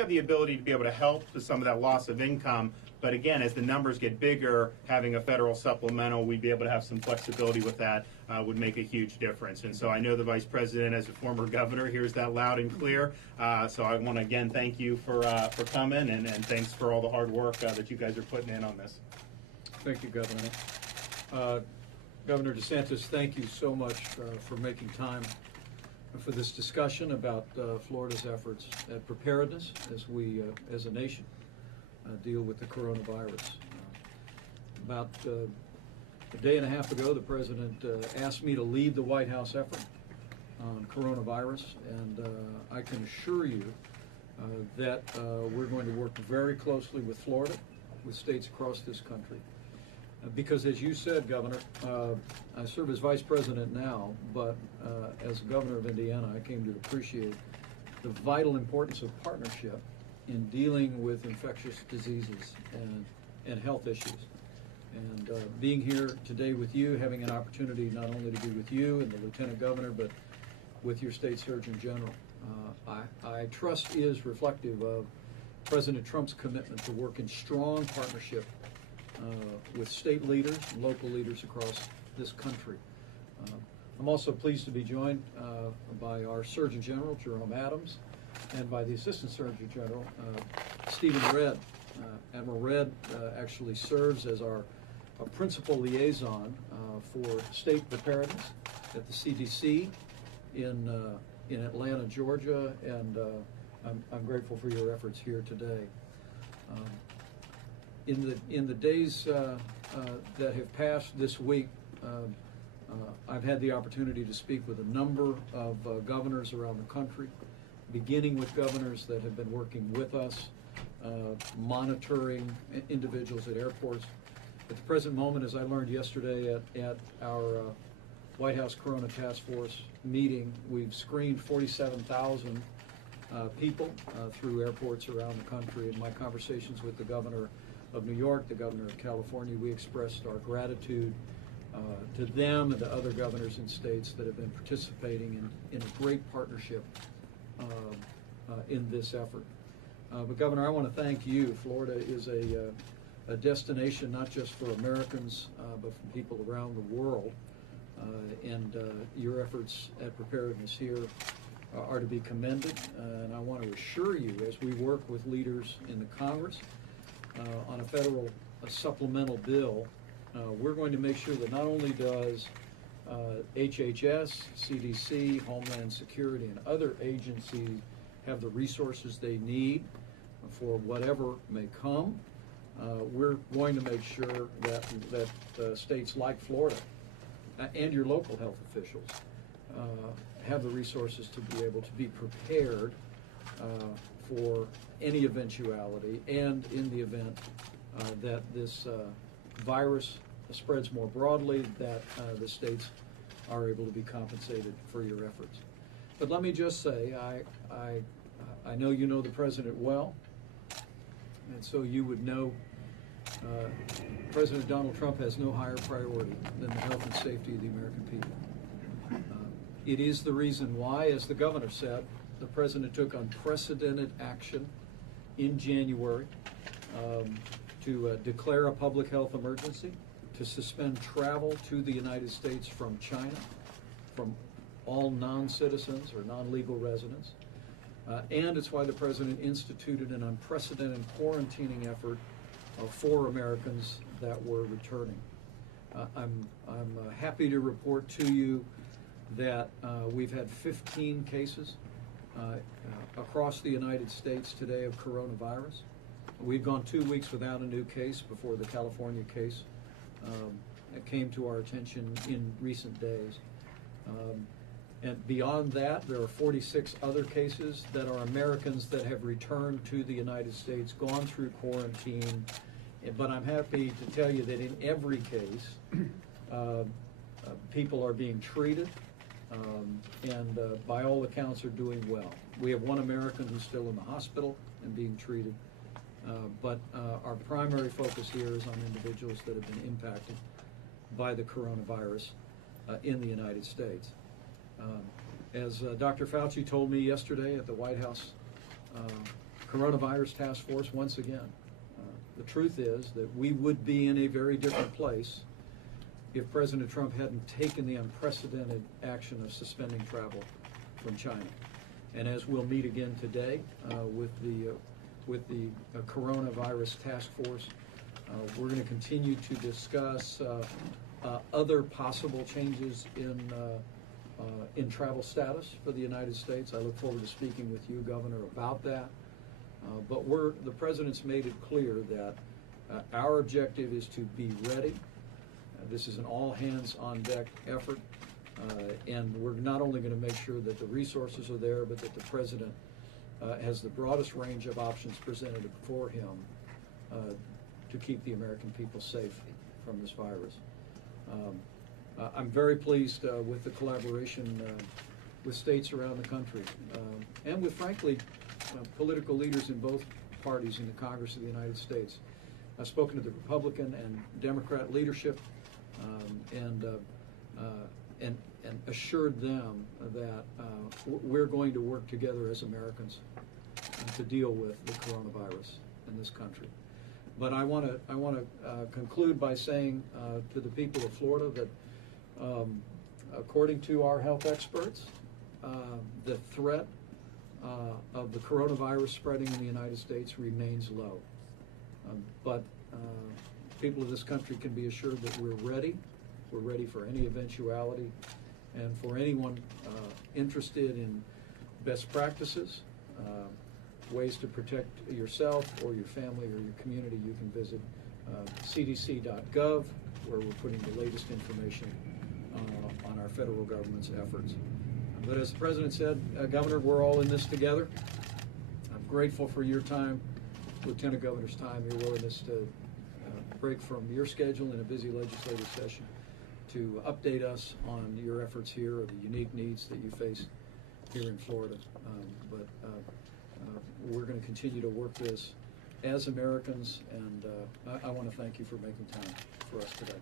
have the ability to be able to help with some of that loss of income. But again, as the numbers get bigger, having a federal supplemental, we'd be able to have some flexibility with that would make a huge difference. And so I know the Vice President, as a former governor, hears that loud and clear. So I want to again thank you for coming, and thanks for all the hard work that you guys are putting in on this. Thank you, Governor. Governor DeSantis, thank you so much for making time for this discussion about Florida's efforts at preparedness as we, as a nation, deal with the coronavirus. About a day and a half ago, the President asked me to lead the White House effort on coronavirus, and I can assure you that we're going to work very closely with Florida, with states across this country. Because as you said, Governor, I serve as Vice President now, but as Governor of Indiana, I came to appreciate the vital importance of partnership in dealing with infectious diseases and health issues. And being here today with you, having an opportunity not only to be with you and the Lieutenant Governor, but with your State Surgeon General, I trust is reflective of President Trump's commitment to work in strong partnership with state leaders and local leaders across this country. I'm also pleased to be joined by our Surgeon General, Jerome Adams, and by the Assistant Surgeon General, Stephen Redd. Admiral Redd actually serves as our principal liaison for state preparedness at the CDC in Atlanta, Georgia, and I'm grateful for your efforts here today. In the days that have passed this week, I've had the opportunity to speak with a number of governors around the country, beginning with governors that have been working with us, monitoring individuals at airports. At the present moment, as I learned yesterday at our White House Corona Task Force meeting, we've screened 47,000 people through airports around the country. In my conversations with the governor of New York, the governor of California, we expressed our gratitude to them and to other governors and states that have been participating in a great partnership in this effort. But Governor, I want to thank you. Florida is a destination not just for Americans, but for people around the world. And your efforts at preparedness here are to be commended. And I want to assure you, as we work with leaders in the Congress on a federal supplemental bill, we're going to make sure that not only does HHS, CDC, Homeland Security, and other agencies have the resources they need for whatever may come, we're going to make sure that states like Florida and your local health officials have the resources to be able to be prepared for any eventuality, and in the event that this virus spreads more broadly, that the states are able to be compensated for your efforts. But let me just say, I know you know the President well, and so you would know President Donald Trump has no higher priority than the health and safety of the American people. It is the reason why, as the governor said, the President took unprecedented action in January to declare a public health emergency, to suspend travel to the United States from China, from all non-citizens or non-legal residents. And it's why the President instituted an unprecedented quarantining effort for Americans that were returning. I'm happy to report to you that we've had 15 cases across the United States today of coronavirus. We've gone 2 weeks without a new case before the California case came to our attention in recent days. And beyond that, there are 46 other cases that are Americans that have returned to the United States, gone through quarantine. But I'm happy to tell you that in every case, people are being treated and by all accounts are doing well. We have one American who's still in the hospital and being treated. But our primary focus here is on individuals that have been impacted by the coronavirus in the United States. As Dr. Fauci told me yesterday at the White House coronavirus task force once again. The truth is that we would be in a very different place if President Trump hadn't taken the unprecedented action of suspending travel from China. And as we'll meet again today with the coronavirus task force, we're going to continue to discuss other possible changes in travel status for the United States. I look forward to speaking with you, Governor, about that. But the President's made it clear that our objective is to be ready. This is an all-hands-on-deck effort, and we're not only going to make sure that the resources are there, but that the President has the broadest range of options presented before him to keep the American people safe from this virus. I'm very pleased with the collaboration with states around the country and with, frankly, political leaders in both parties in the Congress of the United States. I've spoken to the Republican and Democrat leadership and assured them that we're going to work together as Americans to deal with the coronavirus in this country. But I want to conclude by saying to the people of Florida that according to our health experts, the threat of the coronavirus spreading in the United States remains low. But people of this country can be assured that we're ready. We're ready for any eventuality. And for anyone interested in best practices, ways to protect yourself or your family or your community, you can visit cdc.gov, where we're putting the latest information on our federal government's efforts. But as the President said, Governor, we're all in this together. I'm grateful for your time, Lieutenant Governor's time, your willingness to break from your schedule in a busy legislative session to update us on your efforts here or the unique needs that you face here in Florida. But we're going to continue to work this as Americans, and I want to thank you for making time for us today.